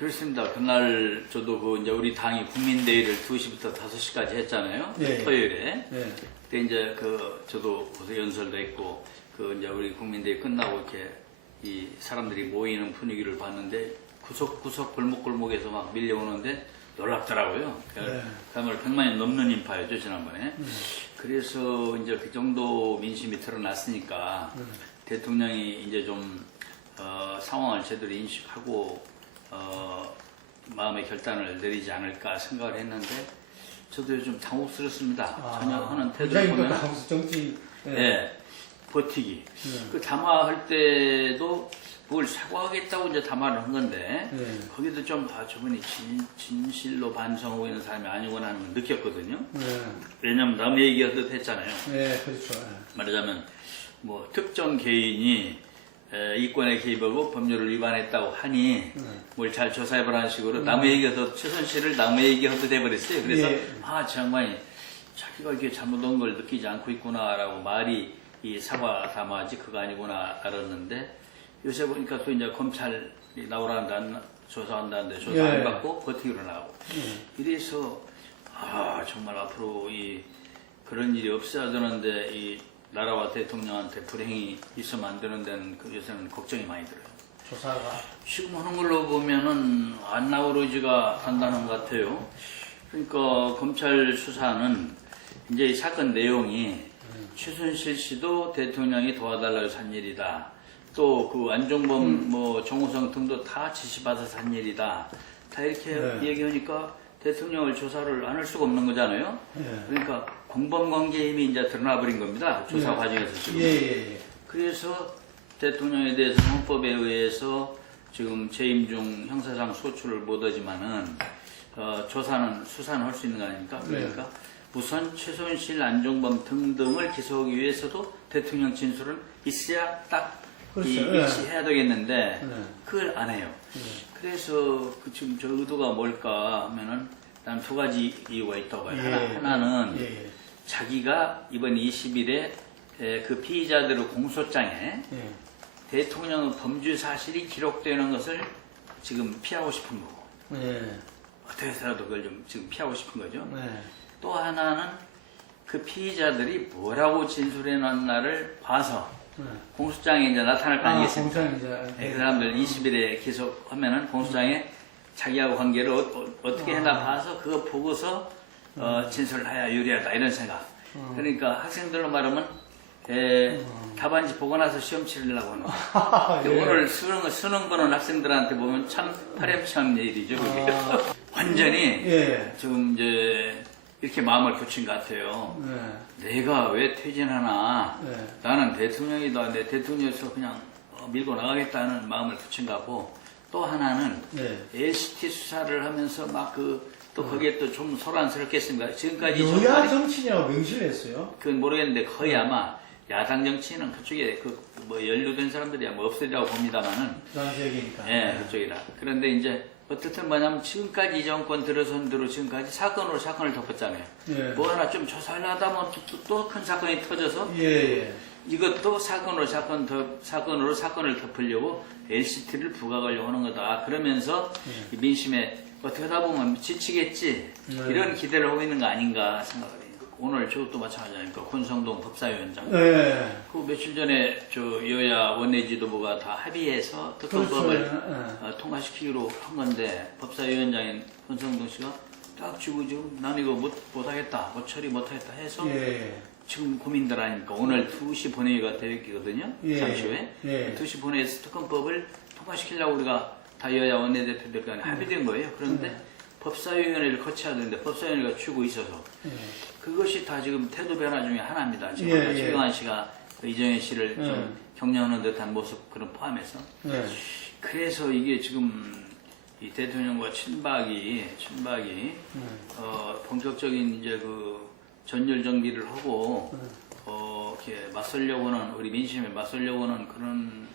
그렇습니다. 그날 저도 그 이제 우리 당이 국민대회를 2시부터 5시까지 했잖아요. 예. 토요일에. 예. 그때 이제 그 저도 거기서 연설도 했고 그 이제 우리 국민대회 끝나고 이렇게 이 사람들이 모이는 분위기를 봤는데 구석구석 골목골목에서 막 밀려오는데 놀랍더라고요. 네. 그야말로 100만이 넘는 인파였죠, 지난번에. 그래서 이제 그 정도 민심이 드러났으니까 대통령이 이제 좀 상황을 제대로 인식하고 마음의 결단을 내리지 않을까 생각을 했는데 저도 요즘 당혹스럽습니다. 전혀 하는 태도를 굉장히 또 보면 당수 정치. 예, 버티기. 그 담화할 때도 뭘 사과하겠다고 이제 담화를 한 건데 거기도 좀 저분이 진실로 반성하고 있는 사람이 아니구나 하는 걸 느꼈거든요. 왜냐면 남의 얘기하듯 했잖아요. 네, 그렇죠. 말하자면 뭐 특정 개인이 이권에 개입하고 법률을 위반했다고 하니 뭘 잘 조사해보라는 식으로 남의 얘기하듯 최순실을 남의 얘기하듯 해버렸어요. 그래서 저 양반이 자기가 이게 잘못한 걸 느끼지 않고 있구나라고 말이 이 사과 담화지 그거 아니구나 알았는데 요새 보니까 또 이제 검찰이 나오란다 조사한다는데 조사 안 받고 버티기로 나오고 이래서 정말 앞으로 그런 일이 없어야 되는데 이 나라와 대통령한테 불행이 있으면 안 되는 데는 요새는 걱정이 많이 들어요. 조사가. 지금 하는 걸로 보면은 안 나오르지가 않다는 것 같아요. 그러니까 검찰 수사는 이제 이 사건 내용이 최순실 씨도 대통령이 도와달라고 산 일이다. 또 그 안종범 뭐 정우성 등도 다 지시받아서 한 일이다. 다 이렇게 얘기하니까 대통령을 조사를 안 할 수가 없는 거잖아요. 그러니까 공범관계의 힘이 이제 드러나 버린 겁니다. 조사 과정에서 지금. 그래서 대통령에 대해서 헌법에 의해서 지금 재임 중 형사상 소출을 못하지만은 수사는 할 수 있는 거 아닙니까? 그러니까 우선 최순실, 안종범 등등을 기소하기 위해서도 대통령 진술은 있어야 딱 일치해야 되겠는데 그걸 안 해요. 그래서 지금 저 의도가 뭘까 하면은 난 두 가지 이유가 있다고 봐요. 하나는 자기가 이번 20일에 그 피의자들의 공소장에 대통령의 범죄 사실이 기록되는 것을 지금 피하고 싶은 거고 어떻게 해서라도 그걸 좀 지금 피하고 싶은 거죠. 또 하나는 그 피의자들이 뭐라고 진술해 놨나를 봐서 공소장에 이제 나타날 거 아니겠습니까? 그 사람들 20일에 기소하면은 공소장에 자기하고 관계를 어떻게 해나 봐서 그거 보고서 진술을 해야 유리하다 이런 생각. 그러니까 학생들로 말하면 답안지 보고 나서 시험 치르려고 하는 거예요. 오늘 수능 보는 학생들한테 보면 참 파렴치한 일이죠. 그게. 완전히 지금 이제 이렇게 마음을 굳힌 것 같아요. 내가 왜 퇴진하나? 나는 대통령이다. 내 대통령에서 그냥 밀고 나가겠다는 마음을 굳힌 것 같고 또 하나는 LCT 수사를 하면서 막 또 거기에 또 좀 소란스럽겠습니다. 지금까지 여야 정치인이라고 명시를 했어요. 그건 모르겠는데 거의 아마 야당 정치인은 그쪽에 뭐 연루된 사람들이야 뭐 없으리라고 봅니다만은. 그런 지역이니까. 그쪽이라. 그런데 이제 어떻든 뭐냐면 지금까지 이 정권 들어선 대로 지금까지 사건으로 사건을 덮었잖아요. 뭐 하나 좀 조사하려다 보면 또 큰 사건이 터져서 이것도 사건으로 사건을 덮으려고 LCT를 부각하려고 하는 거다. 그러면서 민심에 어떻게 하다 보면 지치겠지 이런 기대를 하고 있는 거 아닌가 생각을 해요. 오늘 저것도 마찬가지니까 권성동 법사위원장. 그 며칠 전에 저 여야 원내 지도부가 다 합의해서 특검법을 통과시키기로 한 건데 법사위원장인 권성동 씨가 딱 주고 지금 난 이거 못하겠다, 처리 못하겠다 해서 지금 고민들 하니까 오늘 2시 본회의가 되었거든요. 잠시 후에 2시 본회의에서 특검법을 통과시키려고 우리가 다 여야 원내대표들 간에 합의된 거예요. 그런데 법사위원회를 거쳐야 되는데 법사위원회가 쥐고 있어서 그것이 다 지금 태도 변화 중에 하나입니다. 지금 최경환 씨가 이정현 씨를 좀 격려하는 듯한 모습 그런 포함해서 그래서 이게 지금 이 대통령과 친박이 본격적인 이제 그 전율 정비를 하고 이렇게 맞서려고 하는 우리 민심에 맞서려고 하는 그런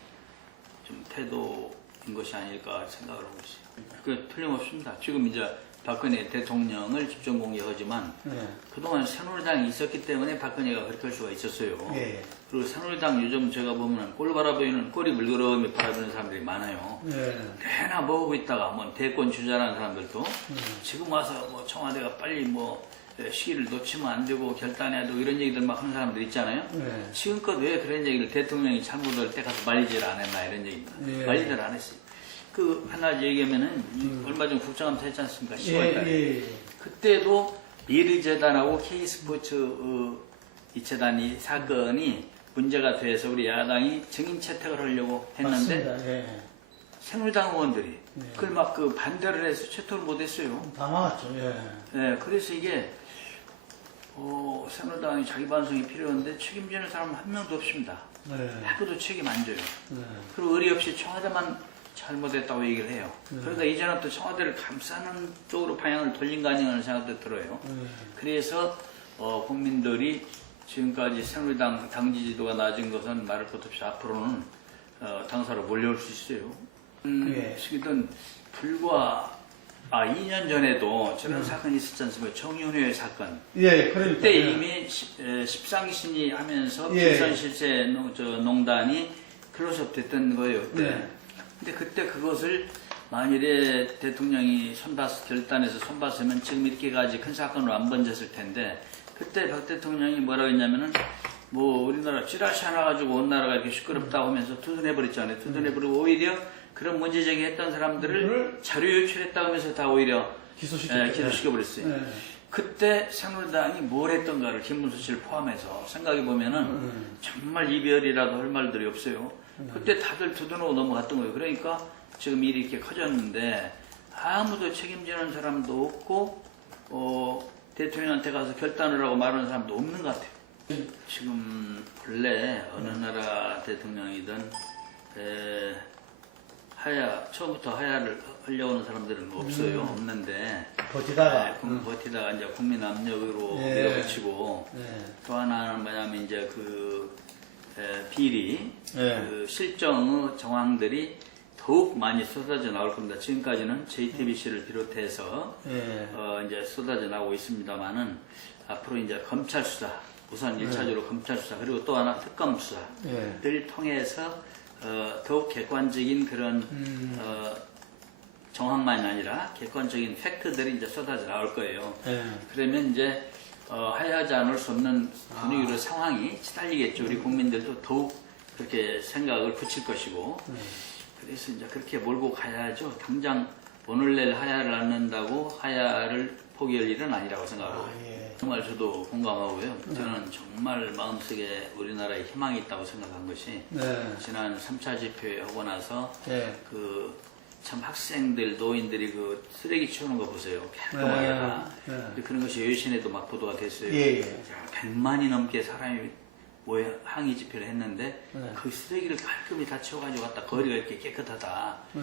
좀 태도인 것이 아닐까 생각을 하고 있어요. 그 틀림없습니다. 지금 이제 박근혜 대통령을 집중 공격하지만 예. 그동안 새누리당이 있었기 때문에 박근혜가 그렇게 할 수가 있었어요. 예. 그리고 새누리당 요즘 제가 보면 꼴 바라보이는 꼴이 물그러미 바라보는 사람들이 많아요. 예. 내나 뭐하고 있다가 뭐 대권 주자라는 사람들도 지금 와서 뭐 청와대가 빨리 뭐 시기를 놓치면 안 되고 결단해야 되고 이런 얘기들 막 하는 사람들 있잖아요. 예. 지금껏 왜 그런 얘기를 대통령이 잘못할 때 가서 말리질 안 했나 이런 얘기입니다. 예. 말리질 안 했어요. 그 하나 얘기하면은 얼마 전 국정감사 했지 않습니까? 10월달에. 예. 그때도 미르재단하고 K스포츠 이 재단이 사건이 문제가 돼서 우리 야당이 증인 채택을 하려고 했는데 맞습니다. 예. 새누리당 의원들이 그걸 막 그 반대를 해서 채택을 못했어요. 다 막았죠. 예. 네, 그래서 이게 새누리당이 자기 반성이 필요한데 책임지는 사람 한 명도 없습니다. 네. 아무도 책임 안 져요. 네. 그리고 의리 없이 청와대만 잘못했다고 얘기를 해요. 그러니까 이제는 또 청와대를 감싸는 쪽으로 방향을 돌린 거 아닌가 하는 생각도 들어요. 그래서 국민들이 지금까지 새누리당 당 지지도가 낮은 것은 말할 것 없이 앞으로는 당사로 몰려올 수 있어요. 예. 시기든 불과 2년 전에도 저런 사건이 있었지 않습니까? 정윤회 사건. 예, 그러니까. 그때 예. 이미 십상신이 하면서 예. 비선실세 농단이 클로즈업 됐던 거예요. 그때. 네. 근데 그때 그것을 만일에 대통령이 결단해서 손봤으면 지금 이렇게까지 큰 사건으로 안 번졌을 텐데 그때 박 대통령이 뭐라고 했냐면은 뭐 우리나라 찌라시 하나 가지고 온 나라가 이렇게 시끄럽다고 하면서 투둔해버렸잖아요. 투둔해버리고 오히려 그런 문제 제기했던 사람들을 자료 유출했다고 하면서 다 오히려 기소시켜버렸어요. 네. 그때 새누리당이 뭘 했던가를 김문수 씨를 포함해서 생각해보면은 정말 이별이라도 할 말들이 없어요. 그때 다들 두둔하고 넘어갔던 거예요. 그러니까 지금 일이 이렇게 커졌는데 아무도 책임지는 사람도 없고 대통령한테 가서 결단을 하고 말하는 사람도 없는 것 같아요. 지금 본래 어느 나라 대통령이든 처음부터 하야를 하려고 하는 사람들은 없어요. 없는데 버티다가. 버티다가 이제 국민 압력으로 예. 밀어붙이고 예. 또 하나는 뭐냐면 이제 비리 예. 그 실정의 정황들이 더욱 많이 쏟아져 나올 겁니다. 지금까지는 JTBC를 비롯해서 예. 이제 쏟아져 나오고 있습니다만은 앞으로 이제 검찰 수사 우선 1차적으로 검찰 수사 그리고 또 하나 특검 수사를 통해서 더욱 객관적인 그런 정황만이 아니라 객관적인 팩트들이 이제 쏟아져 나올 거예요. 예. 그러면 이제 하야하지 않을 수 없는 분위기로 상황이 시달리겠죠. 우리 국민들도 더욱 그렇게 생각을 붙일 것이고 그래서 이제 그렇게 몰고 가야죠. 당장 오늘 내일 하야를 않는다고 하야를 포기할 일은 아니라고 생각하고 예. 정말 저도 공감하고요. 저는 정말 마음속에 우리나라에 희망이 있다고 생각한 것이 네. 지난 3차 집회 하고 나서 예. 참 학생들, 노인들이 그 쓰레기 치우는 거 보세요. 깔끔하게 다. 네. 그런 것이 여신에도 막 보도가 됐어요. 예, 예. 100만이 넘게 사람이 모여 항의 집회를 했는데 네. 그 쓰레기를 깔끔히 다 치워가지고 갔다 거리가 이렇게 깨끗하다. 네.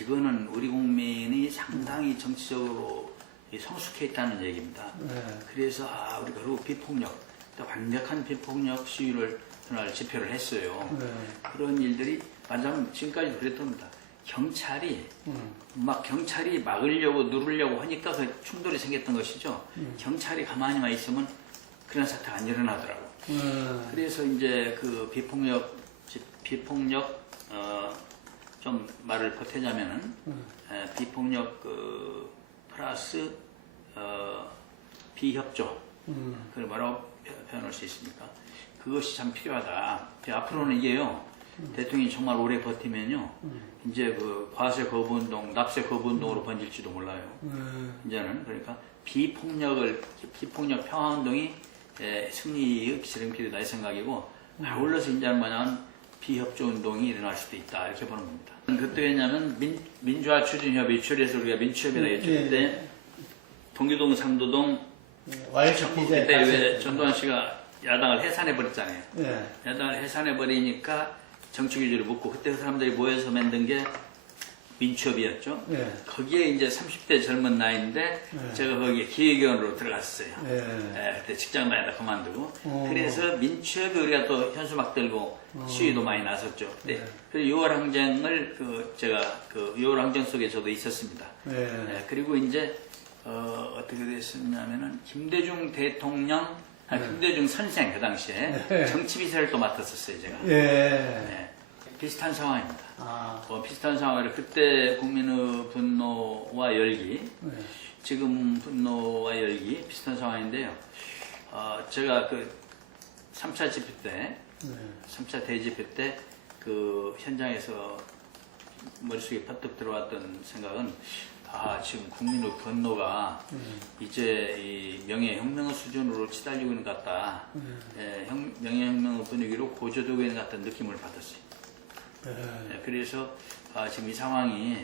이거는 우리 국민이 상당히 정치적으로 성숙해 있다는 얘기입니다. 네. 그래서 우리가 그리고 비폭력, 또 완벽한 비폭력 시위를 그날 집회를 했어요. 네. 그런 일들이 말하자면 지금까지도 그랬답니다. 경찰이 막으려고 누르려고 하니까 그 충돌이 생겼던 것이죠. 경찰이 가만히만 있으면 그런 사태가 안 일어나더라고. 그래서 이제 그 비폭력 좀 말을 보태자면은 비폭력 플러스 비협조 그걸 뭐라고 표현할 수 있습니까? 그것이 참 필요하다. 앞으로는 이게요. 대통령이 정말 오래 버티면요. 이제 그 과세 거부 운동, 납세 거부 운동으로 번질지도 몰라요. 이제는 그러니까 비폭력 평화 운동이 승리의 지름길이다 이 생각이고 아울러서 이제는 뭐냐면 비협조 운동이 일어날 수도 있다 이렇게 보는 겁니다. 그때 왜냐면 민주화 추진협의 출에서 우리가 민추협이라고 했죠. 그때 동교동 상도동 그때 왜 전두환 씨가 야당을 해산해버렸잖아요. 예. 야당을 해산해버리니까 정치규제를 묻고 그때 그 사람들이 모여서 만든 게 민추협이었죠. 예. 거기에 이제 30대 젊은 나이인데 제가 거기에 기획위원으로 들어갔어요. 예. 그때 직장 다니다 그만두고 그래서 민추협이 우리가 또 현수막 들고 시위도 많이 나섰죠. 네. 그리고 6월 항쟁을 제가 그 6월 항쟁 속에 저도 있었습니다. 예. 그리고 이제 어떻게 됐었냐면은 김대중 대통령, 김대중 선생 그 당시에 네. 정치비서를 또 맡았었어요 제가. 예. 네, 비슷한 상황입니다. 아. 비슷한 상황이라 그때 국민의 분노와 열기, 네. 지금 분노와 열기 비슷한 상황인데요. 제가 그 3차 집회 때, 네. 3차 대집회 때 그 현장에서 머릿속에 퍼뜩 들어왔던 생각은 지금 국민의 분노가 이제 이 명예혁명의 수준으로 치달리고 있는 것 같다. 명예혁명의 분위기로 고조되고 있는 것 같다는 느낌을 받았어요. 네. 그래서 지금 이 상황이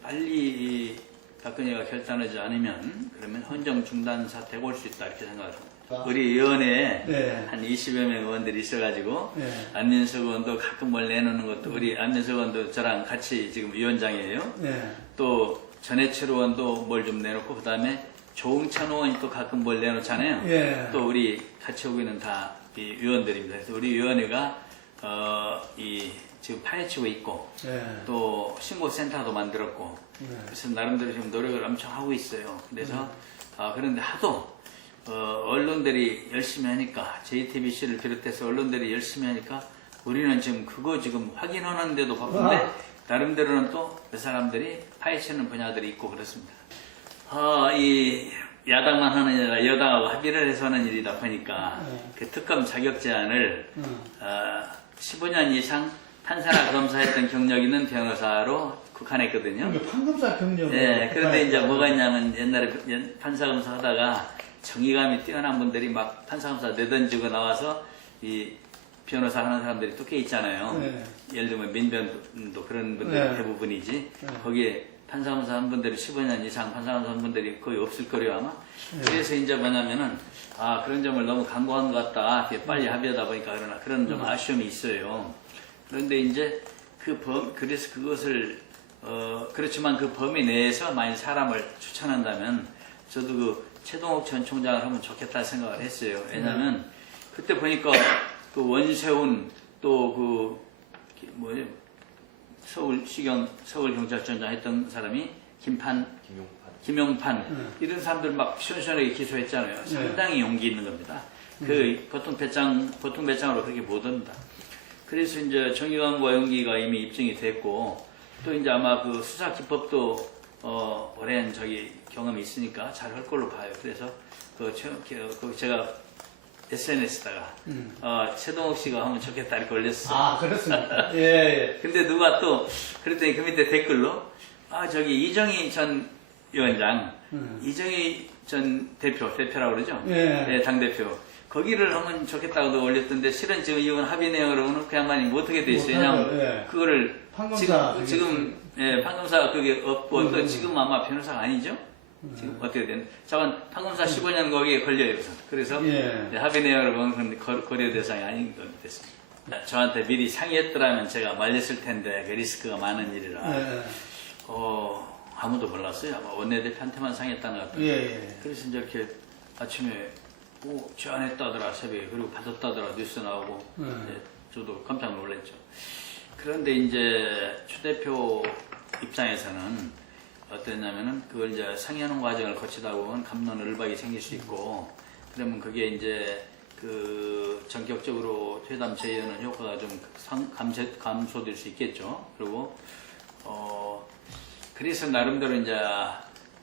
빨리 이 박근혜가 결단하지 않으면 그러면 헌정 중단 사태가 올 수 있다 이렇게 생각합니다. 우리 의원에 네. 한 20여 명 의원들이 있어가지고 네. 안민석 의원도 가끔 뭘 내놓는 것도 우리 안민석 의원도 저랑 같이 지금 위원장이에요. 네. 또 전해철 의원도 뭘 좀 내놓고 그 다음에 조응천 의원이 또 가끔 뭘 내놓잖아요. 예. 또 우리 같이 오고 있는 다 이 위원들입니다. 그래서 우리 위원회가 지금 파헤치고 있고 예. 또 신고센터도 만들었고 네. 그래서 나름대로 지금 노력을 엄청 하고 있어요. 그래서 그런데 하도 언론들이 열심히 하니까 JTBC를 비롯해서 언론들이 열심히 하니까 우리는 지금 그거 지금 확인하는데도 바쁜데 나름대로는 또 그 사람들이 파헤치는 분야들이 있고 그렇습니다. 이 야당만 하는 게 아니라 여당하고 합의를 해서 하는 일이다 보니까 그 특검 자격 제한을 15년 이상 판사나 검사했던 경력 있는 변호사로 국한했거든요. 이게 판검사 경력. 네, 그런데 이제 뭐가 있냐면 옛날에 판사 검사 하다가 정의감이 뛰어난 분들이 막 판사 검사 내던지고 나와서 이 변호사 하는 사람들이 또 꽤 있잖아요. 네. 예를 들면 민변도 그런 분들이 네. 대부분이지. 네. 거기에 판사 검사 한 분들이 15년 이상 판사 검사 한 분들이 거의 없을 거래요 아마. 그래서 이제 뭐냐면은 그런 점을 너무 강구한 것 같다. 빨리 합의하다 보니까 그런 좀 아쉬움이 있어요. 그런데 이제 그래서 그것을 그렇지만 그 범위 내에서 만약 사람을 추천한다면 저도 그 최동욱 전 총장을 하면 좋겠다 생각을 했어요. 왜냐하면 그때 보니까 그 원세훈 또 서울경찰청장 했던 사람이 김용판 이런 사람들 막 시원시원하게 기소했잖아요. 상당히 용기 있는 겁니다. 보통 배짱으로 그렇게 못 합니다. 그래서 이제 정의감과 용기가 이미 입증이 됐고 또 이제 아마 그 수사 기법도 오랜 경험이 있으니까 잘 할 걸로 봐요. 그래서 제가 SNS에다가 최동욱 씨가 하면 좋겠다 이렇게 올렸어요. 그렇습니다. 예. 근데 누가 또 그랬더니 그 밑에 댓글로 이정희 전 위원장, 이정희 전 대표라고 그러죠? 예. 당대표. 거기를 하면 좋겠다고도 올렸던데 실은 지금 이건 합의 내용으로는 그 양반이 못하게 돼 있어요. 왜냐하면 예. 그거를 판검사 지금 판검사가 그게 없고 또 지금 아마 변호사가 아니죠? 지금 어떻게 된? 판검사 15년 거기에 걸려요. 그래서 예. 합의 내용으로 보면 거래 대상이 아닌 것 됐습니다. 저한테 미리 상의했더라면 제가 말렸을 텐데 그 리스크가 많은 일이라 예. 아무도 몰랐어요. 아마 원내대표한테만 상의했다는 것 같아요. 예. 그래서 이제 이렇게 아침에 제안했다더라 새벽에 그리고 받았다더라 뉴스 나오고 이제 저도 깜짝 놀랐죠. 그런데 이제 추 대표 입장에서는 어땠냐면은 그걸 이제 상의하는 과정을 거치다 보면 갑론을박이 생길 수 있고 그러면 그게 이제 그 전격적으로 퇴담 제의하는 효과가 좀 감소될 수 있겠죠. 그리고 그래서 나름대로 이제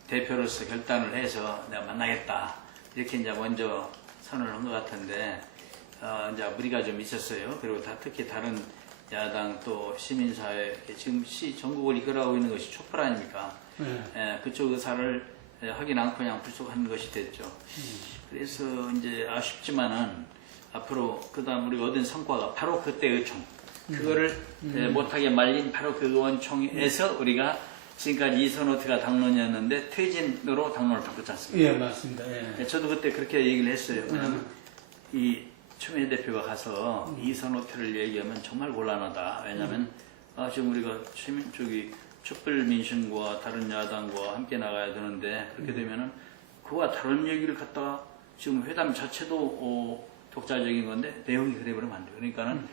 대표로서 결단을 해서 내가 만나겠다 이렇게 이제 먼저 선언을 한 것 같은데 이제 무리가 좀 있었어요. 그리고 특히 다른 야당 또 시민사회 지금 전국을 이끌어가고 있는 것이 촛불 아닙니까? 그쪽 의사를 확인 않고 그냥 불속한 것이 됐죠. 그래서 이제 아쉽지만은 앞으로 그다음 우리가 얻은 성과가 바로 그때 의총 그거를 못하게 말린 바로 그 의원총회에서 우리가 지금까지 이선호트가 당론이었는데 퇴진으로 당론을 바꿨지 않습니까? 예, 맞습니다. 예. 저도 그때 그렇게 얘기를 했어요. 이 추미애 대표가 가서 이선호트를 얘기하면 정말 곤란하다. 왜냐하면 지금 우리가 촛불민심과 다른 야당과 함께 나가야 되는데 그렇게 되면은 그와 다른 얘기를 갖다가 지금 회담 자체도 독자적인 건데 내용이 그래버리면 안 돼요. 그러니까는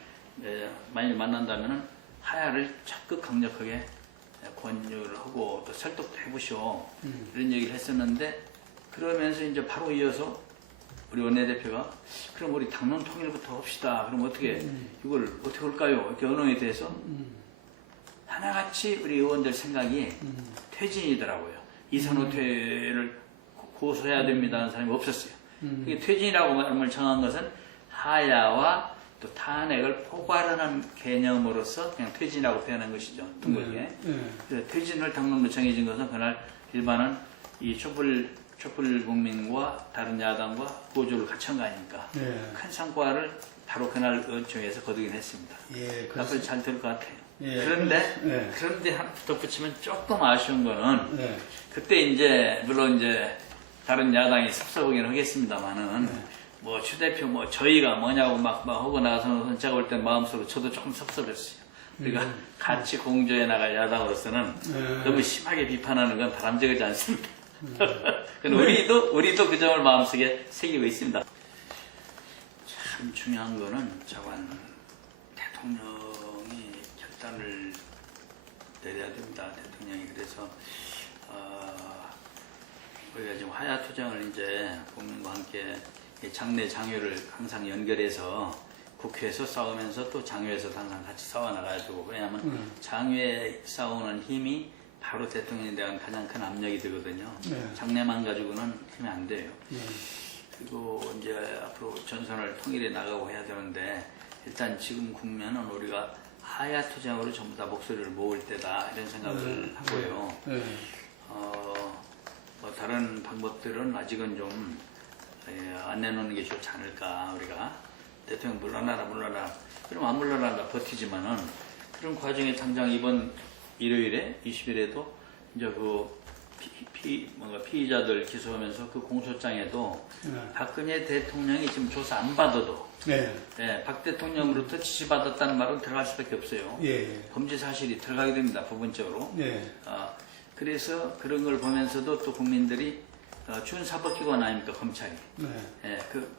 만약 만난다면은 하야를 적극 강력하게 권유를 하고 또 설득도 해보시오. 이런 얘기를 했었는데 그러면서 이제 바로 이어서 우리 원내대표가 그럼 우리 당론 통일부터 합시다. 그럼 어떻게 이걸 어떻게 할까요? 이렇게 언어에 대해서 하나같이 우리 의원들 생각이 퇴진이더라고요. 이산후퇴를 고소해야 됩니다 하는 사람이 없었어요. 그게 퇴진이라고 말을 정한 것은 하야와 또 탄핵을 포괄하는 개념으로서 그냥 퇴진이라고 표현한 것이죠. 둥글게. 그래서 퇴진을 당론으로 정해진 것은 그날 일반은 이 촛불 국민과 다른 야당과 고조를 같이 한 거 아닙니까? 큰 성과를 바로 그날 의총에서 거두긴 했습니다. 앞으로 잘 될 것 같아요. 그런데 하나 덧붙이면 조금 아쉬운 거는 그때 이제 물론 이제 다른 야당이 섭섭하긴 하겠습니다만은 뭐 추 대표 뭐 저희가 뭐냐고 막 하고 나서 제가 볼 때 마음속으로 저도 조금 섭섭했어요. 우리가 같이 공조해 나갈 야당으로서는 너무 심하게 비판하는 건 바람직하지 않습니다. 우리도 그 점을 마음속에 새기고 있습니다. 참 중요한 거는 저건 대통령이 결단을 내려야 됩니다. 대통령이 그래서 우리가 지금 하야투쟁을 이제 국민과 함께 장내 장외를 항상 연결해서 국회에서 싸우면서 또 장외에서 항상 같이 싸워 나가지고 왜냐하면 장외에 싸우는 힘이 바로 대통령에 대한 가장 큰 압력이 되거든요. 장내만 가지고는 힘이 안 돼요. 그리고 이제 앞으로 전선을 통일해 나가고 해야 되는데 일단 지금 국면은 우리가 하야 투쟁으로 전부 다 목소리를 모을 때다 이런 생각을 하고요. 뭐 다른 방법들은 아직은 좀 안 내놓는 게 좋지 않을까. 우리가 대통령 물러나라 그럼 안 물러나라 버티지만은 그런 과정에 당장 이번 일요일에 20일에도 이제 그 피의자들 기소하면서 그 공소장에도 박근혜 대통령이 지금 조사 안 받아도 박 대통령으로부터 지시받았다는 말은 들어갈 수밖에 없어요. 범죄 사실이 들어가게 됩니다. 부분적으로. 그래서 그런 걸 보면서도 또 국민들이 준사법기관 아닙니까 검찰이. 그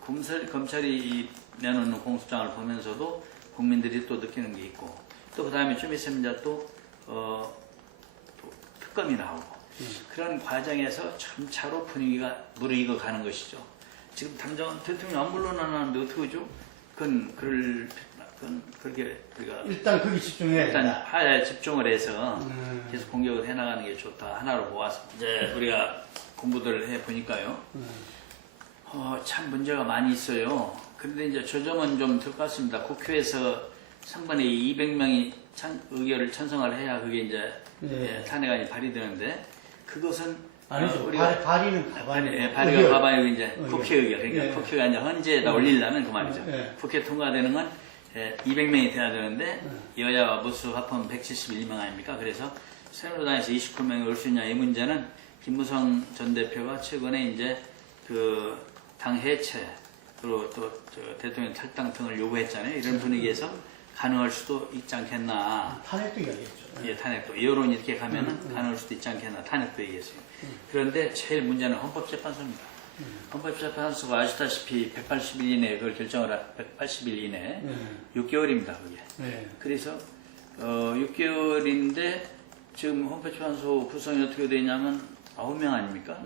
검찰이 내놓는 공소장을 보면서도 국민들이 또 느끼는 게 있고 또 그 다음에 좀 있으면 이제 또 특검이 나오고 그런 과정에서 점차로 분위기가 무르익어 가는 것이죠. 지금 당장 대통령 안 물러나는데 어떻게 하죠? 그건 그렇게 우리가 일단 거기 집중해야 일단 된다. 하야에 집중을 해서 계속 공격을 해나가는 게 좋다. 하나로 모아서 이제 우리가 공부들을 해 보니까요. 참 문제가 많이 있어요. 그런데 이제 저 점은 좀 들 것 같습니다. 국회에서 3분의 2, 200명이 의결을 찬성을 해야 그게 이제 탄핵안이 발의되는데 그것은 아니죠. 우리가 발의는 과반이고. 발의가 과반이고 이제 국회 의결 그러니까 예. 국회가 이제 헌재에다 올리려면 그 말이죠. 예. 국회 통과되는 건 200명이 돼야 되는데 여야 보수 합하면 171명 아닙니까? 그래서 새누리당에서 29명이 올 수 있냐 이 문제는 김무성 전 대표가 최근에 이제 그 당 해체 그리고 또 대통령 탈당 등을 요구했잖아요. 이런 분위기에서 가능할 수도 있지 않겠나. 탄핵도 이야기했죠. 예, 탄핵도 여론이 이렇게 가면은 가능할 수도 있지 않겠나. 탄핵도 얘기했어요. 그런데 제일 문제는 헌법재판소입니다. 헌법재판소가 아시다시피 180일 이내에 그걸 결정을 180일 이내 6개월입니다. 그게. 그래서 6개월인데 지금 헌법재판소 구성이 어떻게 되냐면 9명 아닙니까?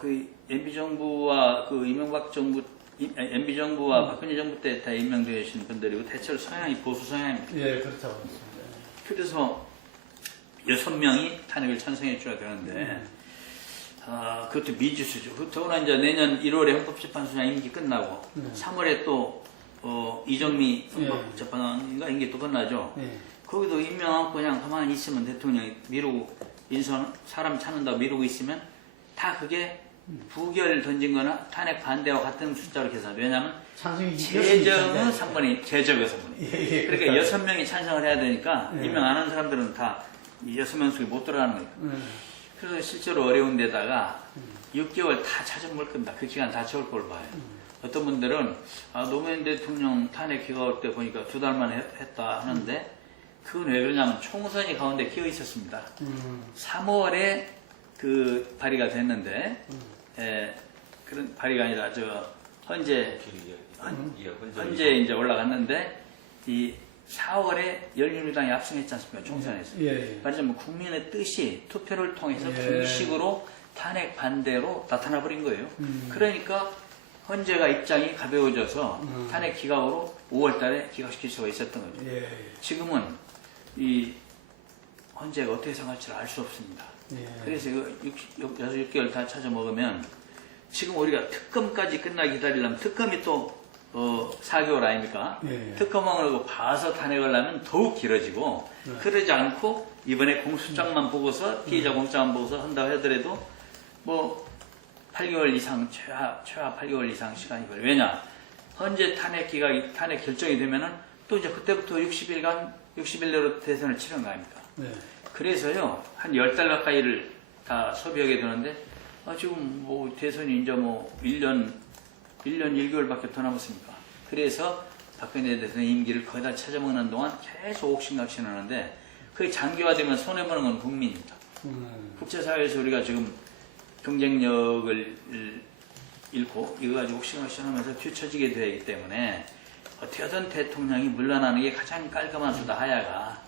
그 MB정부와 그 이명박 정부 MB정부와 박근혜 정부 때 다 임명되신 분들이고 대체로 성향이 보수 성향입니다. 그렇다고 했습니다. 그래서 6명이 탄핵을 찬성해 줘야 되는데 그것도 미지수죠. 더구나 이제 내년 1월에 헌법재판소장 임기 끝나고 3월에 또 이정미 헌법재판관인가 임기 또 끝나죠. 거기도 임명하고 그냥 가만히 있으면 대통령이 미루고 사람 찾는다고 미루고 있으면 다 그게 부결 던진 거나 탄핵 반대와 같은 숫자로 계산. 왜냐하면 재정은 3분의 제적은 3분의 그러니까 6명이 찬성을 해야 되니까 임명 안 한 사람들은 다 6명 속에 못 들어가는 거니까. 그래서 실제로 어려운 데다가 6개월 다 찾아볼 겁니다. 그 기간 다 채울 걸 봐요. 어떤 분들은 노무현 대통령 탄핵 기가 올 때 보니까 2달만 했다 하는데 그건 왜 그러냐면 총선이 가운데 끼어 있었습니다. 3월에 그 발의가 됐는데 그런 발의가 아니라 헌재 이제 올라갔는데 이 4월에 열린우리당이 압승했지 않습니까? 총선에서. 예. 말하자면 국민의 뜻이 투표를 통해서 예. 정식으로 탄핵 반대로 나타나 버린 거예요. 그러니까 헌재가 입장이 가벼워져서 탄핵 기각으로 5월 달에 기각시킬 수가 있었던 거죠. 예. 지금은 이 헌재가 어떻게 생각할지를 알 수 없습니다. 예. 그래서 이거 6개월 다 찾아 먹으면 지금 우리가 특검까지 끝나기 기다리려면 특검이 또 4개월 아닙니까? 예. 특검하고 봐서 탄핵을 하면 더욱 길어지고 그러지 않고 이번에 공소장만 보고서 피의자 공소장만 보고서 한다고 하더라도 뭐 8개월 이상 최하 8개월 이상 시간이 걸려요. 왜냐? 헌재 탄핵 결정이 되면은 또 이제 그때부터 60일 내로 대선을 치른 거 아닙니까? 네. 그래서요, 한 10달 가까이를 다 소비하게 되는데, 지금 뭐 대선이 이제 뭐 1년 1개월밖에 더 남았습니까? 그래서 박근혜 대통령 임기를 거의 다 찾아먹는 동안 계속 옥신각신하는데, 그게 장기화되면 손해보는 건 국민입니다. 국제사회에서 우리가 지금 경쟁력을 잃고, 이거 가지고 옥신각신하면서 뒤처지게 되기 때문에, 어떻게든 대통령이 물러나는 게 가장 깔끔한 수다 하야가,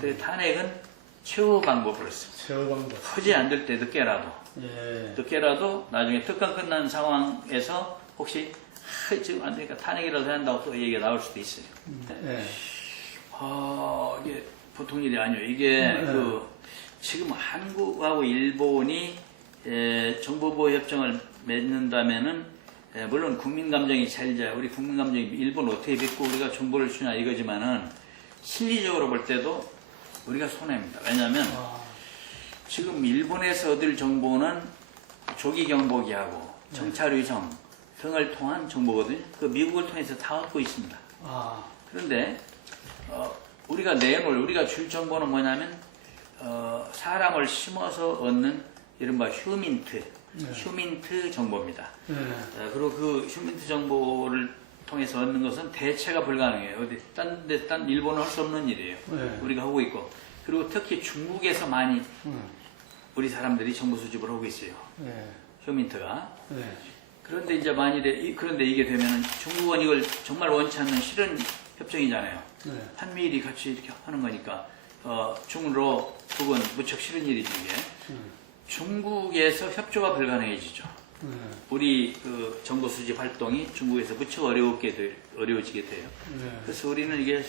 그래 탄핵은 최후 방법으로서 최후 방법. 허지 안 될 때 늦게라도 예. 나중에 특검 끝난 상황에서 혹시 지금 안 되니까 탄핵이라도 해야 한다고 또 얘기가 나올 수도 있어요. 예. 이게 보통 일이 아니에요. 이게 지금 한국하고 일본이 정보보호 협정을 맺는다면은 물론 국민 감정이 찰자 우리 국민 감정이 일본 어떻게 믿고 우리가 정보를 주냐 이거지만은 실리적으로 볼 때도 우리가 손해입니다. 왜냐하면 지금 일본에서 얻을 정보는 조기 경보기하고 정찰 위성 등을 통한 정보거든요. 그 미국을 통해서 다 얻고 있습니다. 그런데 우리가 줄 정보는 뭐냐면 사람을 심어서 얻는 이른바 휴민트 정보입니다. 그리고 그 휴민트 정보를 통해서 얻는 것은 대체가 불가능해요. 어디 딴 일본은 할 수 없는 일이에요. 우리가 하고 있고 그리고 특히 중국에서 많이 우리 사람들이 정보 수집을 하고 있어요. 휴민트가. 그런데 이제 그런데 이게 되면은 중국은 이걸 정말 원치 않는 실은 협정이잖아요. 한미일이 같이 이렇게 하는 거니까 중로 북은 무척 싫은 일이지 이게. 중국에서 협조가 불가능해지죠. 우리 그 정보 수집 활동이 중국에서 무척 어려워지게 돼요. 그래서 우리는 이게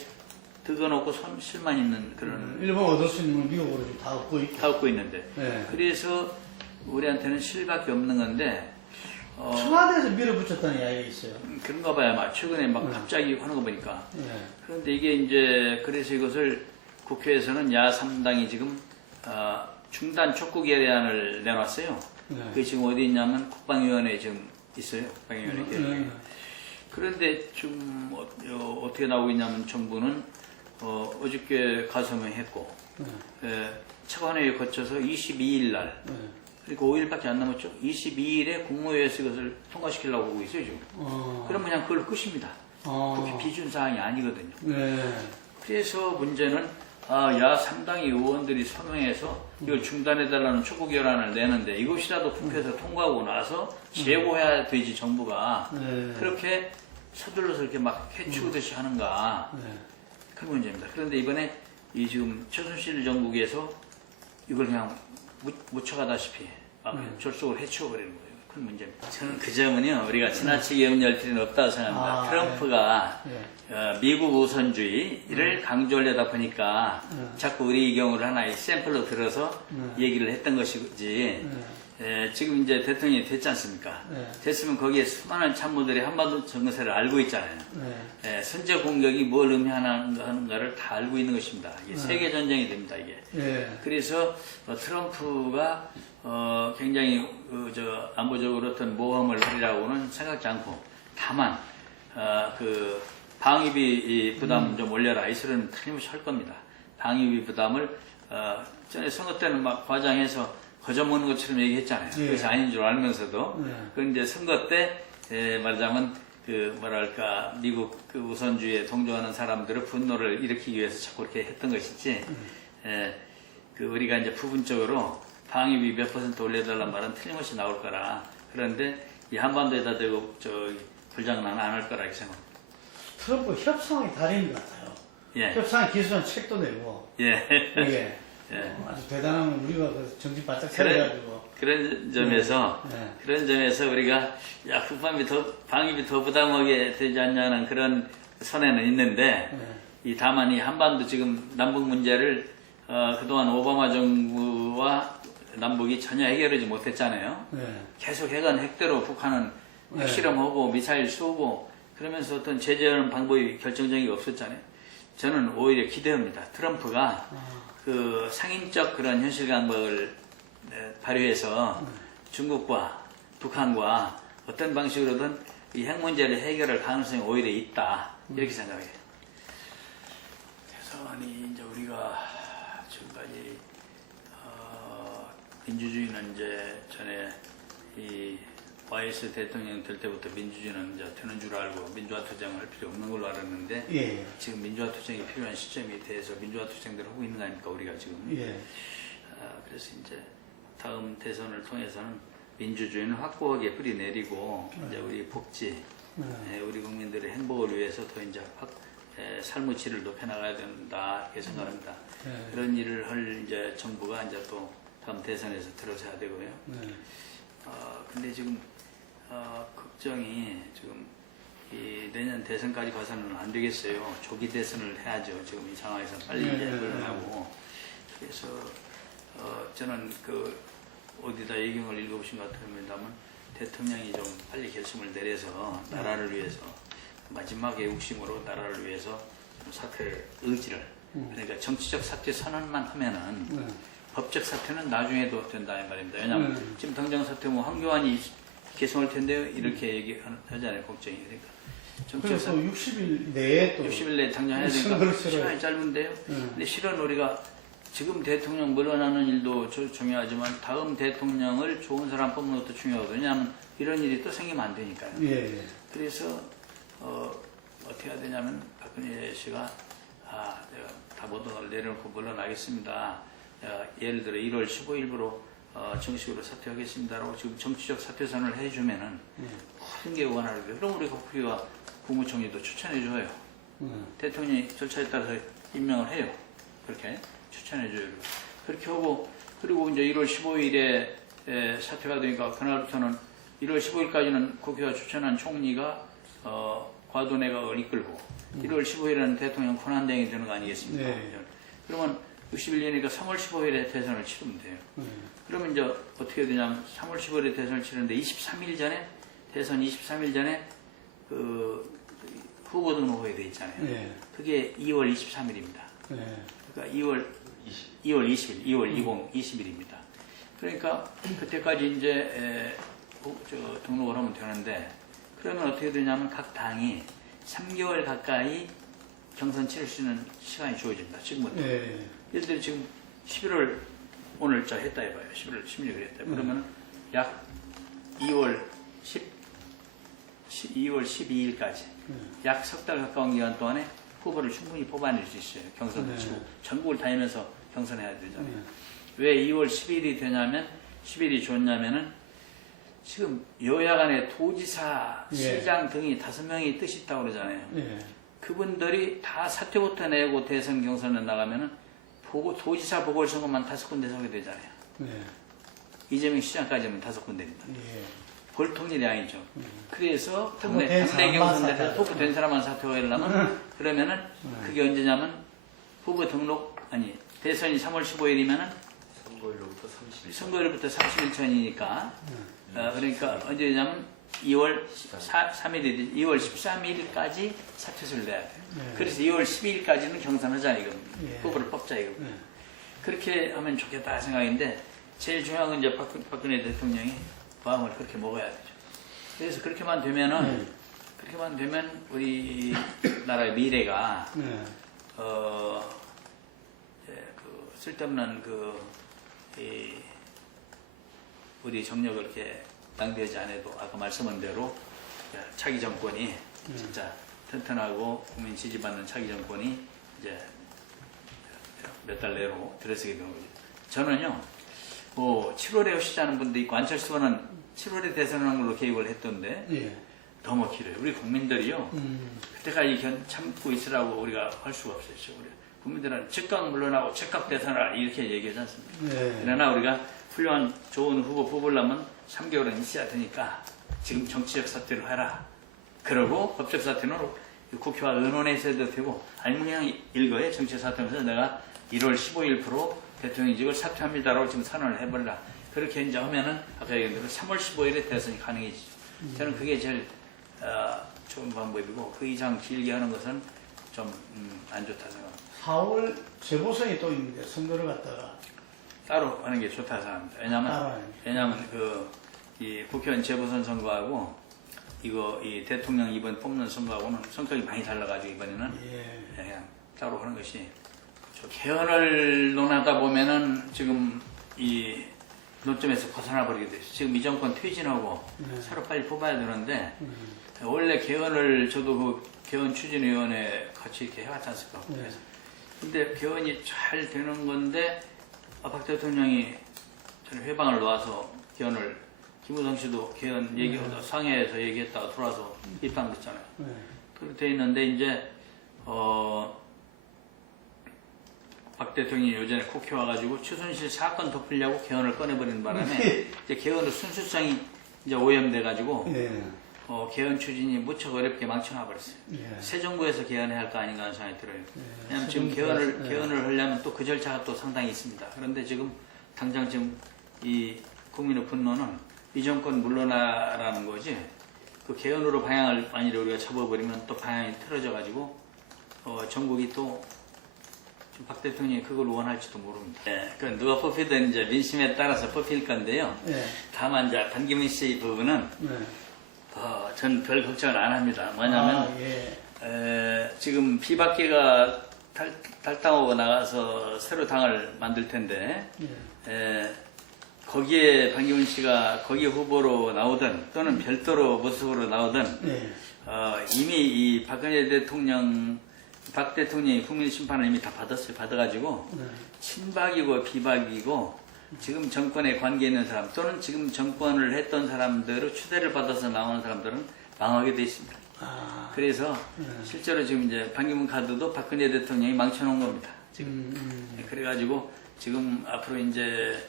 득어놓고 실만 있는 그런. 일본 얻을 수 있는 건 미국으로 다 얻고 있고. 다 얻고 있는데. 그래서 우리한테는 실밖에 없는 건데. 청와대에서 밀어붙였다는 이야기가 있어요. 그런가 봐요. 막 최근에 막 갑자기 하는 거 보니까. 그런데 이게 이제 그래서 이것을 국회에서는 야3당이 지금 중단 촉구 결의안을 내놨어요. 그게 지금 어디 있냐면 국방위원회에 지금 있어요. 국방위원회 결의. 그런데 지금 어떻게 나오고 있냐면 정부는 어저께 가서명했고 차관회의 거쳐서 22일 날 그리고 5일밖에 안 남았죠. 22일에 국무회의에서 이것을 통과시키려고 하고 있어요 지금. 그럼 그냥 그걸로 끝입니다. 국회 비준사항이 아니거든요. 그래서 문제는 야3당의 의원들이 서명해서 이걸 중단해달라는 촉구 결의안을 내는데 이것이라도 국회에서 통과하고 나서 제고해야 되지 정부가 그렇게 서둘러서 이렇게 막 해치우듯이 하는가 큰 문제입니다. 그런데 이번에 이 지금 최순실 정국에서 이걸 그냥 묻혀가다시피 졸속으로 해치워버리는 거예요. 큰 문제입니다. 저는 그 점은요 우리가 지나치게 염려할 필요는 없다고 생각합니다. 트럼프가 미국 우선주의를 강조하려다 보니까 자꾸 우리 경우를 하나의 샘플로 들어서 얘기를 했던 것이지 지금 이제 대통령이 됐지 않습니까? 됐으면 거기에 수많은 참모들이 한반도 정세를 알고 있잖아요. 선제 공격이 뭘 의미하는가를 다 알고 있는 것입니다. 이게 세계 전쟁이 됩니다. 이게. 그래서 트럼프가 굉장히 안보적으로 어떤 모험을 하리라고는 생각지 않고 다만 그 방위비 부담 좀 올려라. 이스라엘은 틀림없이 할 겁니다. 방위비 부담을 전에 선거 때는 막 과장해서 거저먹는 것처럼 얘기했잖아요. 그것이 아닌 줄 알면서도. 그런데 선거 때 말하자면 그 뭐랄까 미국 그 우선주의에 동조하는 사람들의 분노를 일으키기 위해서 자꾸 그렇게 했던 것이지. 그 우리가 이제 부분적으로 방위비 몇 % 올려달라는 말은 틀림없이 나올 거라. 그런데 이 한반도에다 대고 불장난 안 할 거라 이렇게 생각합니다. 트럼프 협상의 달인 것 같아요. 예. 협상 기술한 책도 내고 예. 이게 예. 아주 대단한 우리가 그 정신 바짝 그래. 차려가지고 그런 점에서 네. 그런 점에서 우리가 야 국방비 더 방위비 더 부담하게 되지 않냐는 그런 선에는 있는데 네. 이 다만 이 한반도 지금 남북 문제를 그동안 오바마 정부와 남북이 전혀 해결하지 못했잖아요. 네. 계속 해간 핵대로 북한은 핵실험하고 미사일 쏘고 그러면서 어떤 제재하는 방법이 결정적인 게 없었잖아요. 저는 오히려 기대합니다. 트럼프가 그 상인적 그런 현실 감각을 발휘해서 중국과 북한과 어떤 방식으로든 이 핵 문제를 해결할 가능성이 오히려 있다. 이렇게 생각해요. 대선이 이제 우리가 지금까지 민주주의는 이제 전에 이 YS 대통령 될 때부터 민주주의는 이제 되는 줄 알고 민주화 투쟁을 할 필요 없는 걸로 알았는데 예. 지금 민주화 투쟁이 필요한 시점이 돼서 민주화 투쟁들을 하고 있는 거 아닙니까 우리가 지금. 예. 그래서 이제 다음 대선을 통해서는 민주주의는 확고하게 뿌리내리고 이제 우리 복지, 우리 국민들의 행복을 위해서 더 이제 삶의 질을 높여나가야 된다 이렇게 생각합니다. 그런 일을 할 이제 정부가 이제 또 다음 대선에서 들어서야 되고요. 근데 지금 걱정이 지금 이 내년 대선까지 봐서는 안 되겠어요. 조기 대선을 해야죠. 지금 이 상황에서 빨리 이제 물러나고. 그래서 저는 그 어디다 예경을 읽어보신 것 같습니다만 대통령이 좀 빨리 결심을 내려서 나라를 위해서 마지막에 욕심으로 나라를 위해서 좀 사퇴 의지를 그러니까 정치적 사퇴 선언만 하면은 법적 사퇴는 나중에도 된다 이 말입니다. 왜냐하면 지금 당장 사퇴 뭐 황교안이 개성할 텐데 이렇게 얘기하잖아요. 걱정이. 그러니까 정치적 그래서 사퇴 60일 내에 또 60일 내에 당장 해야 되니까 시간이 짧은데요. 근데 실은 우리가 지금 대통령 물러나는 일도 중요하지만 다음 대통령을 좋은 사람 뽑는 것도 중요하거든요. 왜냐하면 이런 일이 또 생기면 안 되니까요. 예. 그래서 어떻게 해야 되냐면 박근혜 씨가 내가 다 모든 걸 내려놓고 물러나겠습니다. 예를 들어 1월 15일부로 정식으로 사퇴하겠습니다라고 지금 정치적 사퇴선을 해주면은 모든 게 원활하게 그럼 우리가 국무총리도 추천해줘요. 대통령이 절차에 따라서 임명을 해요. 그렇게 추천해줘요. 그렇게 하고 그리고 이제 1월 15일에 사퇴가 되니까 그날부터는 1월 15일까지는 국회가 추천한 총리가 과도내각을 이끌고 1월 15일에는 대통령 권한대행이 되는 거 아니겠습니까? 네. 그러면 61년이니까 3월 15일에 대선을 치르면 돼요. 그러면 이제 어떻게 되냐면 3월 15일에 대선을 치르는데 23일 전에 대선 23일 전에 그 후보 등록회에 돼 있잖아요. 네. 그게 2월 23일입니다. 네. 그러니까 2월 20일, 2월 20일입니다. 그러니까 그때까지 이제 등록을 하면 되는데 그러면 어떻게 되냐면 각 당이 3개월 가까이 경선 치를 수 있는 시간이 주어집니다. 지금부터. 네. 예를 들어 지금 11월 오늘자 했다 해봐요. 11월 16일 했다. 그러면 약 2월 12일까지 약 석 달 가까운 기간 동안에 후보를 충분히 뽑아낼 수 있어요. 경선을 치고 전국을 다니면서 경선해야 되잖아요. 왜 2월 10일이 되냐면 10일이 좋냐면은 지금 여야 간에 도지사, 시장 등이 5명이 뜻이 있다고 그러잖아요. 그분들이 다 사퇴부터 내고 대선 경선에 나가면은 도지사 보궐선거만 5군데 서게 되잖아요. 이재명 시장까지는 5군데입니다. 볼통일이 아니죠. 그래서 당내 경선에서 후보 된 사람만 사퇴가 되려면 그러면은 그게 언제냐면 후보 등록 대선이 3월 15일이면은 선거일부터 30일 전이니까 그러니까 언제냐면 2월 3일이 2월 13일까지 사퇴서를 내야 돼요. 그래서 2월 12일까지는 경선하자 이겁니다. 후보를 뽑자 이겁니다. 그렇게 하면 좋겠다 생각인데 제일 중요한 건 이제 박근혜 대통령이 마음을 그렇게 먹어야 되죠. 그래서 그렇게만 되면은 우리 나라의 미래가 그 쓸데없는 우리 정력을 이렇게 낭비하지 않아도 아까 말씀한 대로 차기 정권이 진짜 튼튼하고 국민 지지받는 차기 정권이 이제 몇 달 내로 들어서게 되는 거죠. 저는요, 뭐 7월에 오시자는 분도 있고 안철수는 7월에 대선하는 걸로 계획을 했던데 너무 길어요. 우리 국민들이요. 그때까지 참고 있으라고 우리가 할 수가 없어요. 우리 국민들은 즉각 물러나고 즉각 대선하라 이렇게 얘기하지 않습니까? 네. 그러나 우리가 훌륭한 좋은 후보 뽑으려면 3개월은 있어야 되니까 지금 정치적 사퇴를 해라. 그러고 법적 사퇴는 국회와 의논에서 해도 되고 아니면 그냥 일거에 정치적 사퇴하면서 내가 1월 15일 대통령직을 사퇴합니다라고 지금 선언을 해버리라. 그렇게 이제 하면은 아까 얘기한 대로 3월 15일에 대선이 가능해지죠. 저는 그게 제일 좋은 방법이고 그 이상 길게 하는 것은 좀 안 좋다 생각합니다. 4월 재보선이 또 있는데 선거를 갖다가 따로 하는 게 좋다 생각합니다. 왜냐하면 이 국회의원 재보선 선거하고 이 대통령 이번 뽑는 선거하고는 성격이 많이 달라가지고 이번에는 그냥 따로 하는 것이 개헌을 논하다 보면은 지금 이 논점에서 벗어나 버리게 됐어요. 지금 이 정권 퇴진하고 새로 빨리 뽑아야 되는데 원래 개헌을 저도 그 개헌 추진위원회 같이 이렇게 해왔지 않습니까? 근데 개헌이 잘 되는 건데 박 대통령이 회방을 놓아서 개헌을 김무성 씨도 개헌 얘기하다 상해에서 얘기했다가 돌아와서 입당됐잖아요. 그렇게 돼 있는데 이제 박 대통령이 요전에 국회 와가지고 최순실 사건 덮으려고 개헌을 꺼내버리는 바람에 이제 개헌의 순수성이 이제 오염돼가지고 개헌 추진이 무척 어렵게 망쳐놔버렸어요. 새 정부에서 개헌해야 할 거 아닌가 하는 생각이 들어요. 왜냐하면 지금 개헌을 하려면 또 그 절차가 또 상당히 있습니다. 그런데 지금 당장 지금 이 국민의 분노는 이 정권 물러나라는 거지 그 개헌으로 방향을 만일에 우리가 잡아버리면 또 방향이 틀어져가지고 전국이 또 박 대통령이 그걸 원할지도 모릅니다. 그 누가 뽑히든 이제 민심에 따라서 뽑힐 건데요. 다만 이제 반기문 씨 부분은 전 별 걱정을 안 합니다. 뭐냐면 지금 비박계가 탈당하고 나가서 새로 당을 만들 텐데 거기에 반기문 씨가 거기 후보로 나오든 또는 별도로 모습으로 나오든 이미 이 박근혜 대통령 박 대통령이 국민 심판을 이미 다 받았어요. 받아가지고 친박이고 비박이고 지금 정권에 관계 있는 사람 또는 지금 정권을 했던 사람들을 추대를 받아서 나오는 사람들은 망하게 돼 있습니다. 그래서 실제로 지금 이제 반기문 카드도 박근혜 대통령이 망쳐놓은 겁니다. 지금 그래가지고 지금 앞으로 이제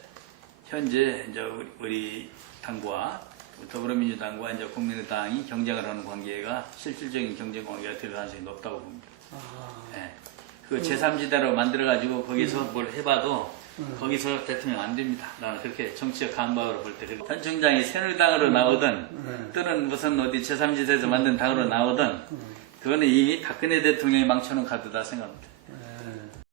현재 이제 우리 당과 더불어민주당과 이제 국민의당이 경쟁을 하는 관계가 실질적인 경쟁 관계가 될 가능성이 높다고 봅니다. 그 제3지대로 만들어가지고 거기서 뭘 해봐도 거기서 대통령 안 됩니다. 나는 그렇게 정치적 감각으로 볼 때. 현 총장이 새누리당으로 나오든 또는 무슨 어디 제3지대에서 만든 당으로 나오든 그거는 이미 박근혜 대통령이 망쳐놓은 카드다 생각합니다.